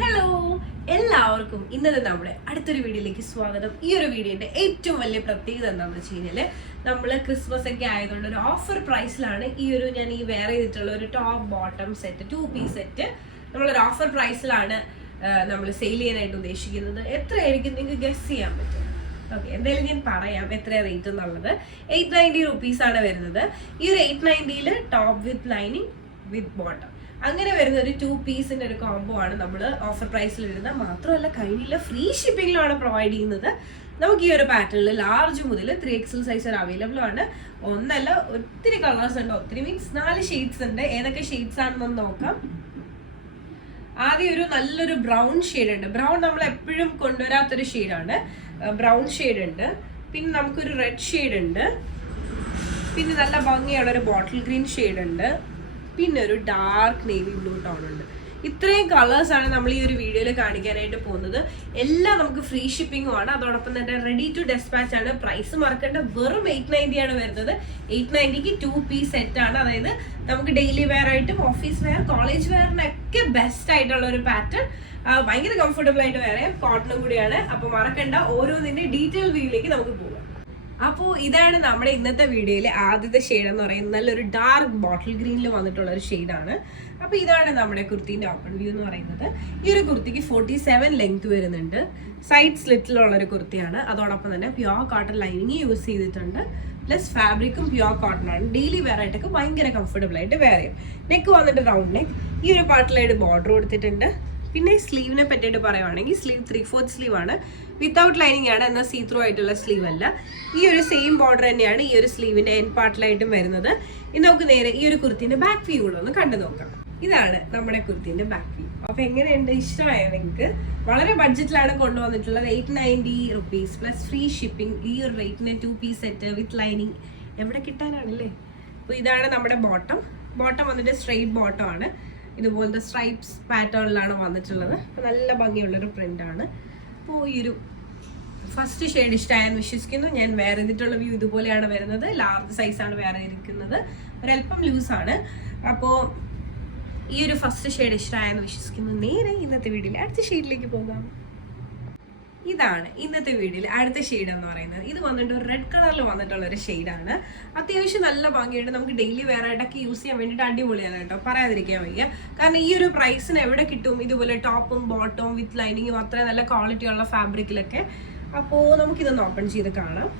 Hello എല്ലാവർക്കും ഇന്നത്തെ നമ്മുടെ അടുത്തൊരു വീഡിയോയിലേക്ക് സ്വാഗതം. ഈ ഒരു വീഡിയോന്റെ ഏറ്റവും വലിയ പ്രത്യേകത എന്താണെന്ന് വെച്ച് കഴിഞ്ഞാല് നമ്മള് ക്രിസ്മസ് ഒക്കെ ആയതുകൊണ്ട് ഒരു ഓഫർ പ്രൈസിലാണ് ഞാൻ ഈ വെയർ ചെയ്തിട്ടുള്ള ഒരു top bottom set 2 piece set നമ്മളൊരു ഓഫർ പ്രൈസിലാണ് നമ്മൾ സെയിൽ ചെയ്യാനായിട്ട് ഉദ്ദേശിക്കുന്നത്. എത്രയായിരിക്കും നിങ്ങൾക്ക് ഗസ് ചെയ്യാൻ പറ്റും? ഓക്കെ, എന്തായാലും ഞാൻ പറയാം എത്ര റേറ്റ് എന്നുള്ളത്. 890 rupees ആണ് വരുന്നത്. ഈ ഒരു 890 top with lining with bottom അങ്ങനെ വരുന്ന ഒരു 2 പീസിന്റെ ഒരു കോംബോ ആണ് നമ്മൾ ഓഫർ പ്രൈസിൽ ഇടുന്നത്. മാത്രമല്ല കഴിഞ്ഞില്ല, ഫ്രീ ഷിപ്പിംഗിലാണ് പ്രൊവൈഡ് ചെയ്യുന്നത്. നമുക്ക് ഈ ഒരു പാറ്റേണിൽ ലാർജ് മുതൽ 3XL സൈസ് വരെ അവൈലബിൾ ആണ്. ഒന്നല്ല, ഒത്തിരി കളേഴ്സ് ഉണ്ട്. ഒത്തിരി മീൻസ് 4 ഷെയ്ഡ്സ് ഉണ്ട്. ഏതൊക്കെ ഷെയ്ഡ്സ് ആണെന്ന് നോക്കാം. ആദ്യം ഒരു നല്ലൊരു ബ്രൗൺ ഷെയ്ഡ് ഉണ്ട്. ബ്രൗൺ നമ്മൾ എപ്പോഴും കൊണ്ടുവരാത്തൊരു ഷെയ്ഡാണ്. ബ്രൗൺ ഷെയ്ഡ് ഉണ്ട്. പിന്നെ നമുക്കൊരു റെഡ് ഷെയ്ഡ് ഉണ്ട്. പിന്നെ നല്ല ഭംഗിയുള്ള ഒരു ബോട്ടിൽ ഗ്രീൻ ഷെയ്ഡ് ഉണ്ട്. പിന്നെ ഒരു ഡാർക്ക് നേവി ബ്ലൂ ടോൺ ഉണ്ട്. ഇത്രയും കളേഴ്സ് ആണ് നമ്മൾ ഈ ഒരു വീഡിയോയിൽ കാണിക്കാനായിട്ട് പോകുന്നത്. എല്ലാം നമുക്ക് ഫ്രീ ഷിപ്പിംഗും ആണ്. അതോടൊപ്പം തന്നെ റെഡി ടു ഡെസ്പാച്ച് ആണ്. പ്രൈസ് മറക്കേണ്ട, വെറും 890 ആണ് വരുന്നത്. 890ക്ക് 2 പീസ് സെറ്റ് ആണ്. അതായത് നമുക്ക് ഡെയിലി വെയർ ആയിട്ടും ഓഫീസ് വെയർ കോളേജ് വെയറിനൊക്കെ ബെസ്റ്റ് ആയിട്ടുള്ള ഒരു പാറ്റേൺ. ഭയങ്കര കംഫർട്ടബിൾ ആയിട്ട് വേറെ കോട്ടണും കൂടിയാണ്. അപ്പൊ മറക്കണ്ട, ഓരോന്നിന്റെ ഡീറ്റെയിൽ വ്യൂയിലേക്ക് നമുക്ക് പോകാം. അപ്പോൾ ഇതാണ് നമ്മുടെ ഇന്നത്തെ വീഡിയോയിലെ ആദ്യത്തെ ഷെയ്ഡ് എന്ന് പറയുന്നത്. നല്ലൊരു ഡാർക്ക് ബോട്ടിൽ ഗ്രീനിൽ വന്നിട്ടുള്ള ഒരു ഷെയ്ഡാണ്. അപ്പോൾ ഇതാണ് നമ്മുടെ കുർത്തിന്റെ ഓപ്പൺ വ്യൂ എന്ന് പറയുന്നത്. ഈ ഒരു കുർത്തിക്ക് 47 ലെങ്ത് വരുന്നുണ്ട്. സൈഡ് സ്ലിറ്റിലുള്ള ഒരു കുർത്തിയാണ്. അതോടൊപ്പം തന്നെ പ്യുവർ കോട്ടൺ ലൈനിങ് യൂസ് ചെയ്തിട്ടുണ്ട്. പ്ലസ് ഫാബ്രിക്കും പ്യുവർ കോട്ടൺ ആണ്. ഡെയിലി വെയർ ആയിട്ടൊക്കെ ഭയങ്കര കംഫർട്ടബിൾ ആയിട്ട് വെയർ ചെയ്യും. നെക്ക് വന്നിട്ട് റൗണ്ട് നെക്ക്. ഈ ഒരു പാർട്ടിലായിട്ട് ബോർഡർ കൊടുത്തിട്ടുണ്ട്. പിന്നെ സ്ലീവിനെ പറ്റിയിട്ട് പറയുവാണെങ്കിൽ സ്ലീവ് 3/4 സ്ലീവ് ആണ്. വിത്തൗട്ട് ലൈനിങ് ആണ്, എന്നാൽ സീ ത്രൂ ആയിട്ടുള്ള സ്ലീവ് അല്ല. ഈ ഒരു സെയിം ബോർഡർ തന്നെയാണ് ഈ ഒരു സ്ലീവിന്റെ എൻ പാർട്ടിലായിട്ടും വരുന്നത്. ഇനി നമുക്ക് നേരെ ഈ ഒരു കുർത്തിന്റെ ബാക്ക് വ്യൂ കൂടെ ഒന്ന് കണ്ടു നോക്കാം. ഇതാണ് നമ്മുടെ കുർത്തിന്റെ ബാക്ക് വ്യൂ. അപ്പൊ എങ്ങനെയുണ്ട്? ഇഷ്ടമായോ നിങ്ങൾക്ക്? വളരെ ബഡ്ജറ്റിലാണ് കൊണ്ടുവന്നിട്ടുള്ളത്. 890 rupees പ്ലസ് ഫ്രീ ഷിപ്പിംഗ്. ഈ ഒരു റേറ്റിന് 2 പീസ് സെറ്റ് വിത്ത് ലൈനിങ് എവിടെ കിട്ടാനാണല്ലേ. അപ്പോൾ ഇതാണ് നമ്മുടെ ബോട്ടം. ബോട്ടം വന്നിട്ട് സ്ട്രെയിറ്റ് ബോട്ടം ആണ്. ഇതുപോലത്തെ സ്ട്രൈപ്സ് പാറ്റേണിലാണ് വന്നിട്ടുള്ളത്. നല്ല ഭംഗിയുള്ളൊരു പ്രിന്റ് ആണ്. അപ്പോൾ ഈ ഒരു ഫസ്റ്റ് ഷെയ്ഡ് ഇഷ്ടമായെന്ന് വിശ്വസിക്കുന്നു. ഞാൻ വെയർ ചെയ്തിട്ടുള്ള വ്യൂ ഇതുപോലെയാണ് വരുന്നത്. ലാർജ് സൈസാണ് വെയർ ചെയ്തിരിക്കുന്നത്. ഒരല്പം ലൂസാണ്. അപ്പോൾ ഈ ഒരു ഫസ്റ്റ് ഷെയ്ഡ് ഇഷ്ടമായെന്ന് വിശ്വസിക്കുന്നു. നേരെ ഇന്നത്തെ വീഡിയോയിൽ അടുത്ത ഷെയ്ഡിലേക്ക് പോകാം. ഇതാണ് ഇന്നത്തെ വീഡിയോയിൽ അടുത്ത ഷെയ്ഡ് എന്ന് പറയുന്നത്. ഇത് വന്നിട്ട് ഒരു റെഡ് കളറിൽ വന്നിട്ടുള്ള ഒരു ഷെയ്ഡാണ്. അത്യാവശ്യം നല്ല ഭംഗിയുണ്ട്. നമുക്ക് ഡെയിലി വെയർ ആയിട്ടൊക്കെ യൂസ് ചെയ്യാൻ വേണ്ടിയിട്ട് അടിപൊളിയാണ് കേട്ടോ, പറയാതിരിക്കാൻ വയ്യ. കാരണം ഈ ഒരു പ്രൈസിന് എവിടെ കിട്ടും ഇതുപോലെ ടോപ്പും ബോട്ടവും വിത്ത് ലൈനിങ്ങും അത്രയും നല്ല ക്വാളിറ്റി ഉള്ള ഫാബ്രിക്കിലൊക്കെ. അപ്പോൾ നമുക്കിതൊന്ന് ഓപ്പൺ ചെയ്ത് കാണാം.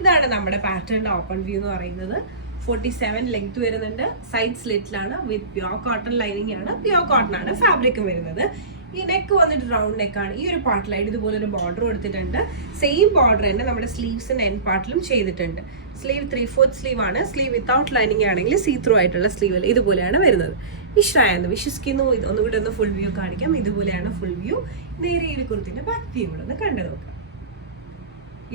ഇതാണ് നമ്മുടെ പാറ്റേണിൻ്റെ ഓപ്പൺ വ്യൂ എന്ന് പറയുന്നത്. 47 ലെങ്ത് വരുന്നുണ്ട്. സൈഡ് സ്ലിറ്റിലാണ്. വിത്ത് പ്യുവർ കോട്ടൺ ലൈനിങ് ആണ്. പ്യുവർ കോട്ടൺ ആണ് ഫാബ്രിക്കും വരുന്നത്. ഈ നെക്ക് വന്നിട്ട് റൗണ്ട് നെക്കാണ്. ഈ ഒരു പാർട്ടിലായിട്ട് ഇതുപോലെ ഒരു ബോർഡർ കൊടുത്തിട്ടുണ്ട്. സെയിം ബോർഡർ തന്നെ നമ്മുടെ സ്ലീവ്സിന്റെ എൻ പാർട്ടിലും ചെയ്തിട്ടുണ്ട്. സ്ലീവ് 3/4 സ്ലീവ് ആണ്. സ്ലീവ് വിത്തൗട്ട് ലൈനിങ് ആണെങ്കിൽ സീ ത്രൂ ആയിട്ടുള്ള സ്ലീവ് ഇതുപോലെയാണ് വരുന്നത്. ഇഷ്ടമായെന്ന് വിശ്വസിക്കുന്നു. ഒന്നുകൂടി ഒന്ന് ഫുൾ വ്യൂ കാണിക്കാം. ഇതുപോലെയാണ് ഫുൾ വ്യൂ. നേരെ ഈ കുർത്തിന്റെ ബാക്ക് വ്യൂ കൂടെ ഒന്ന് കണ്ടു നോക്കാം.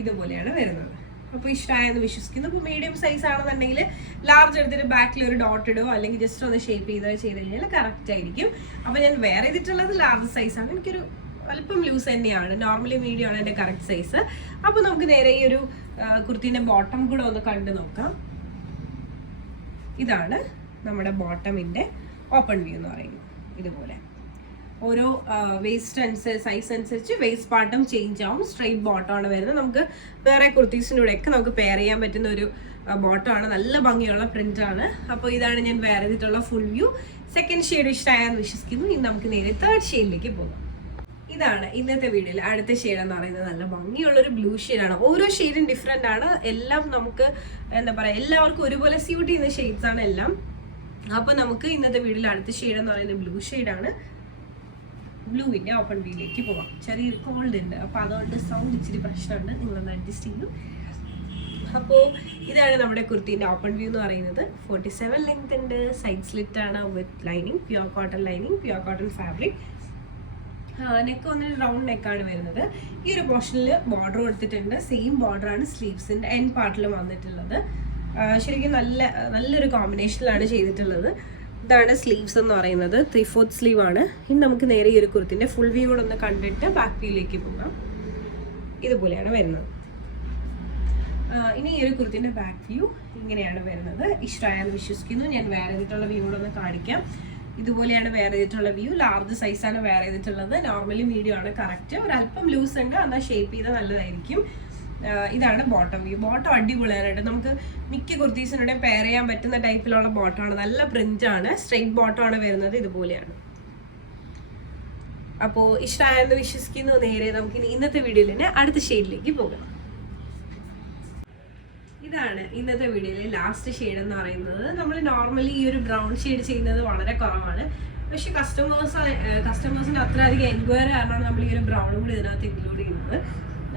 ഇതുപോലെയാണ് വരുന്നത്. അപ്പോൾ ഇഷ്ടമായെന്ന് വിശ്വസിക്കുന്നു. ഇപ്പോൾ മീഡിയം സൈസ് ആണെന്നുണ്ടെങ്കിൽ ലാർജ് എടുത്തിട്ട് ബാക്കിൽ ഒരു ഡോട്ട് ഇടുകയോ അല്ലെങ്കിൽ ജസ്റ്റ് ഒന്ന് ഷേപ്പ് ചെയ്ത് കഴിഞ്ഞാൽ കറക്റ്റ് ആയിരിക്കും. അപ്പോൾ ഞാൻ വെയർ ചെയ്തിട്ടുള്ളത് ലാർജ് സൈസാണ്. എനിക്കൊരു അല്പം ലൂസ് തന്നെയാണ്. നോർമലി മീഡിയം ആണ് എൻ്റെ കറക്റ്റ് സൈസ്. അപ്പോൾ നമുക്ക് നേരെ ഈ ഒരു കുർത്തിന്റെ ബോട്ടം കൂടെ ഒന്ന് കണ്ടു നോക്കാം. ഇതാണ് നമ്മുടെ ബോട്ടമിൻ്റെ ഓപ്പൺ വ്യൂ എന്ന് പറയുന്നത്. ഇതുപോലെ ഓരോ വേസ്റ്റ് സൈസ് അനുസരിച്ച് വേസ്റ്റ് പാർട്ടും ചേഞ്ച് ആവും. സ്ട്രൈറ്റ് ബോട്ടമാണ് വരുന്നത്. നമുക്ക് വേറെ കുർത്തീസിൻ്റെ കൂടെയൊക്കെ നമുക്ക് പെയർ ചെയ്യാൻ പറ്റുന്ന ഒരു ബോട്ടമാണ്. നല്ല ഭംഗിയുള്ള പ്രിന്റ് ആണ്. അപ്പോൾ ഇതാണ് ഞാൻ വെയർ ചെയ്തിട്ടുള്ള ഫുൾ വ്യൂ. സെക്കൻഡ് ഷെയ്ഡ് ഇഷ്ടമായെന്ന് വിശ്വസിക്കുന്നു. ഇനി നമുക്ക് നേരെ തേർഡ് ഷെയ്ഡിലേക്ക് പോകാം. ഇതാണ് ഇന്നത്തെ വീഡിയോയിൽ അടുത്ത ഷെയ്ഡ് എന്ന് പറയുന്നത്. നല്ല ഭംഗിയുള്ളൊരു ബ്ലൂ ഷെയ്ഡാണ്. ഓരോ ഷെയ്ഡും ഡിഫറെൻ്റ് ആണ്. എല്ലാം നമുക്ക് എന്താ പറയുക, എല്ലാവർക്കും ഒരുപോലെ സ്യൂട്ട് ചെയ്യുന്ന ഷെയ്ഡ്സ് ആണ് എല്ലാം. അപ്പോൾ നമുക്ക് ഇന്നത്തെ വീഡിയോയിൽ അടുത്ത ഷെയ്ഡ് എന്ന് പറയുന്നത് ബ്ലൂ ഷെയ്ഡാണ്. ബ്ലൂവിൻ്റെ ഓപ്പൺ വ്യൂയിലേക്ക് പോവാം. ചെറിയൊരു കോൾഡ് ഉണ്ട്, അപ്പോൾ അതുകൊണ്ട് സൗണ്ട് ഇച്ചിരി പ്രശ്നമുണ്ട്. നിങ്ങളൊന്ന് അഡ്ജസ്റ്റ് ചെയ്യും. അപ്പോൾ ഇതാണ് നമ്മുടെ കുർത്തിന്റെ ഓപ്പൺ വ്യൂ എന്ന് പറയുന്നത്. 47 ലെങ്ത് ഉണ്ട്. സൈഡ് സ്ലിറ്റ് ആണ് with lining. Pure cotton lining, pure cotton fabric. Neck വന്നിട്ട് റൗണ്ട് നെക്കാണ് വരുന്നത്. ഈ ഒരു പോർഷനിൽ ബോർഡർ കൊടുത്തിട്ടുണ്ട്. സെയിം ബോർഡറാണ് സ്ലീവ്സിൻ്റെ എൻ പാർട്ടിൽ വന്നിട്ടുള്ളത്. ശരിക്കും നല്ലൊരു കോമ്പിനേഷനിലാണ് ചെയ്തിട്ടുള്ളത്. ഇതാണ് സ്ലീവ്സ് എന്ന് പറയുന്നത്. 3/4 സ്ലീവ് ആണ്. ഇനി നമുക്ക് നേരെ ഈ ഒരു കുർത്തിന്റെ ഫുൾ വ്യൂ കൂടെ ഒന്ന് കണ്ടിട്ട് ബാക്ക് വ്യൂയിലേക്ക് പോകാം. ഇതുപോലെയാണ് വരുന്നത്. ഇനി ഈ ഒരു കുർത്തിന്റെ ബാക്ക് വ്യൂ ഇങ്ങനെയാണ് വരുന്നത്. ഇഷ്ടമായെന്ന് വിശ്വസിക്കുന്നു. ഞാൻ വെയർ ചെയ്തിട്ടുള്ള വ്യൂ കൂടെ ഒന്ന് കാണിക്കാം. ഇതുപോലെയാണ് വെയർ ചെയ്തിട്ടുള്ള വ്യൂ. ലാർജ് സൈസാണ് വെയർ ചെയ്തിട്ടുള്ളത്. നോർമലി മീഡിയം ആണ് കറക്റ്റ്. ഒരല്പം ലൂസ് ഉണ്ട്, എന്നാൽ ഷേപ്പ് ചെയ്താൽ നല്ലതായിരിക്കും. ഇതാണ് ബോട്ടം വ്യൂ. ബോട്ടം അടിപൊളിയാനായിട്ട് നമുക്ക് മിക്ക കുർത്തീസിനുടെയും പെയർ ചെയ്യാൻ പറ്റുന്ന ടൈപ്പിലുള്ള ബോട്ടമാണ്. നല്ല പ്രിന്റ് ആണ്. സ്ട്രെയിറ്റ് ബോട്ടം ആണ് വരുന്നത്. ഇതുപോലെയാണ്. അപ്പോൾ ഇഷ്ടമായെന്ന് വിശ്വസിക്കുന്നു. നേരെ നമുക്ക് ഇന്നത്തെ വീഡിയോയിൽ തന്നെ അടുത്ത ഷെയ്ഡിലേക്ക് പോകാം. ഇതാണ് ഇന്നത്തെ വീഡിയോയിലെ ലാസ്റ്റ് ഷെയ്ഡ് എന്ന് പറയുന്നത്. നമ്മൾ നോർമലി ഈ ഒരു ബ്രൗൺ ഷെയ്ഡ് ചെയ്യുന്നത് വളരെ കുറവാണ്. പക്ഷെ കസ്റ്റമേഴ്സിന് അത്രയധികം എൻക്വയറി കാരണമാണ് നമ്മൾ ഈ ഒരു ബ്രൗണും കൂടി ഇതിനകത്ത് ഇൻക്ലൂഡ് ചെയ്യുന്നത്.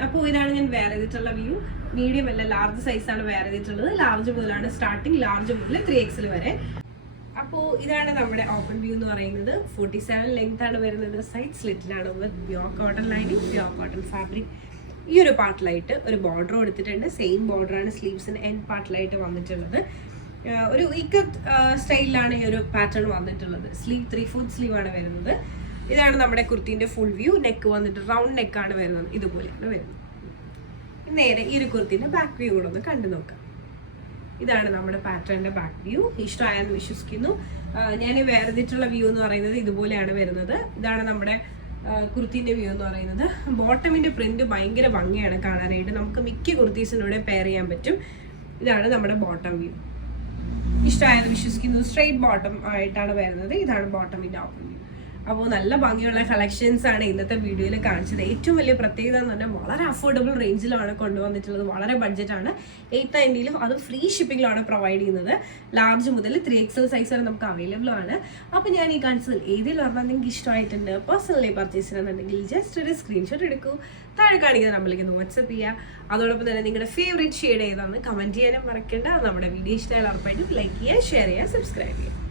അപ്പോൾ ഇതാണ് ഞാൻ വെയർ ചെയ്തിട്ടുള്ള വ്യൂ. മീഡിയം അല്ല, ലാർജ് സൈസാണ് വെയർ ചെയ്തിട്ടുള്ളത്. ലാർജ് മുതലാണ് സ്റ്റാർട്ടിങ്, ലാർജ് മുതൽ 3XL വരെ. അപ്പോൾ ഇതാണ് നമ്മുടെ ഓപ്പൺ വ്യൂ എന്ന് പറയുന്നത്. 47 ലെങ്ത് ആണ് വരുന്നത്. സൈഡ് സ്ലിറ്റിലാണ് with pure cotton lining, pure cotton fabric. ഈ ഒരു പാർട്ടിലായിട്ട് ഒരു ബോർഡർ കൊടുത്തിട്ടുണ്ട്. സെയിം ബോർഡറാണ് സ്ലീവ്സിന് എൻഡ് പാർട്ടിലായിട്ട് വന്നിട്ടുള്ളത്. ഒരു ഇക്കത്ത് സ്റ്റൈലിലാണ് ഈ ഒരു പാറ്റേൺ വന്നിട്ടുള്ളത്. സ്ലീവ് 3/4 സ്ലീവാണ് വരുന്നത്. ഇതാണ് നമ്മുടെ കുർത്തീൻ്റെ ഫുൾ വ്യൂ. നെക്ക് വന്നിട്ട് റൗണ്ട് നെക്കാണ് വരുന്നത്. ഇതുപോലെയാണ് വരുന്നത്. നേരെ ഈ ഒരു കുർത്തീൻ്റെ ബാക്ക് വ്യൂ കൂടെ ഒന്ന് കണ്ടു നോക്കാം. ഇതാണ് നമ്മുടെ പാറ്റേണിൻ്റെ ബാക്ക് വ്യൂ. ഇഷ്ടമായെന്ന് വിശ്വസിക്കുന്നു. ഞാൻ വെയർ ചെയ്തിട്ടുള്ള വ്യൂ എന്ന് പറയുന്നത് ഇതുപോലെയാണ് വരുന്നത്. ഇതാണ് നമ്മുടെ കുർത്തീൻ്റെ വ്യൂ എന്ന് പറയുന്നത്. ബോട്ടമിൻ്റെ പ്രിന്റ് ഭയങ്കര ഭംഗിയാണ് കാണാനായിട്ട്. നമുക്ക് മിക്ക കുർത്തീസിനൂടെ പെയർ ചെയ്യാൻ പറ്റും. ഇതാണ് നമ്മുടെ ബോട്ടം വ്യൂ. ഇഷ്ടമായെന്ന് വിശ്വസിക്കുന്നു. സ്ട്രെയിറ്റ് ബോട്ടം ആയിട്ടാണ് വരുന്നത്. ഇതാണ് ബോട്ടമിൻ്റെ ഓപ്പൺ വ്യൂ. അപ്പോൾ നല്ല ഭംഗിയുള്ള കളക്ഷൻസ് ആണ് ഇന്നത്തെ വീഡിയോയിൽ കാണിച്ചത്. ഏറ്റവും വലിയ പ്രത്യേകത എന്ന് പറഞ്ഞാൽ വളരെ അഫോർഡബിൾ റേഞ്ചിലാണ് കൊണ്ടുവന്നിട്ടുള്ളത്. വളരെ ബഡ്ജറ്റാണ്. 890 അത് ഫ്രീ ഷിപ്പിങ്ങിലാണ് പ്രൊവൈഡ് ചെയ്യുന്നത്. ലാർജ് മുതൽ 3XL സൈസ് വരെ നമുക്ക് അവൈലബിൾ ആണ്. അപ്പോൾ ഞാൻ ഈ കാണിച്ചതിൽ ഏതിൽ പറഞ്ഞാൽ നിങ്ങൾക്ക് ഇഷ്ടമായിട്ടുണ്ട്, പേഴ്സണലി പർച്ചേസ് ചെയ്യണമെന്നുണ്ടെങ്കിൽ ജസ്റ്റ് ഒരു സ്ക്രീൻഷോട്ട് എടുക്കൂ. താഴെ കാണിക്കുന്ന നമ്പറിലേക്ക് ഒന്ന് വാട്സപ്പ് ചെയ്യുക. അതോടൊപ്പം തന്നെ നിങ്ങളുടെ ഫേവറേറ്റ് ഷെയ്ഡ് ഏതാണെന്ന് കമൻറ്റ് ചെയ്യാനും മറക്കേണ്ട. നമ്മുടെ വീഡിയോ ഇഷ്ടമായാൽ ഉറപ്പായിട്ടും ലൈക്ക് ചെയ്യുക, ഷെയർ ചെയ്യുക, സബ്സ്ക്രൈബ് ചെയ്യുക.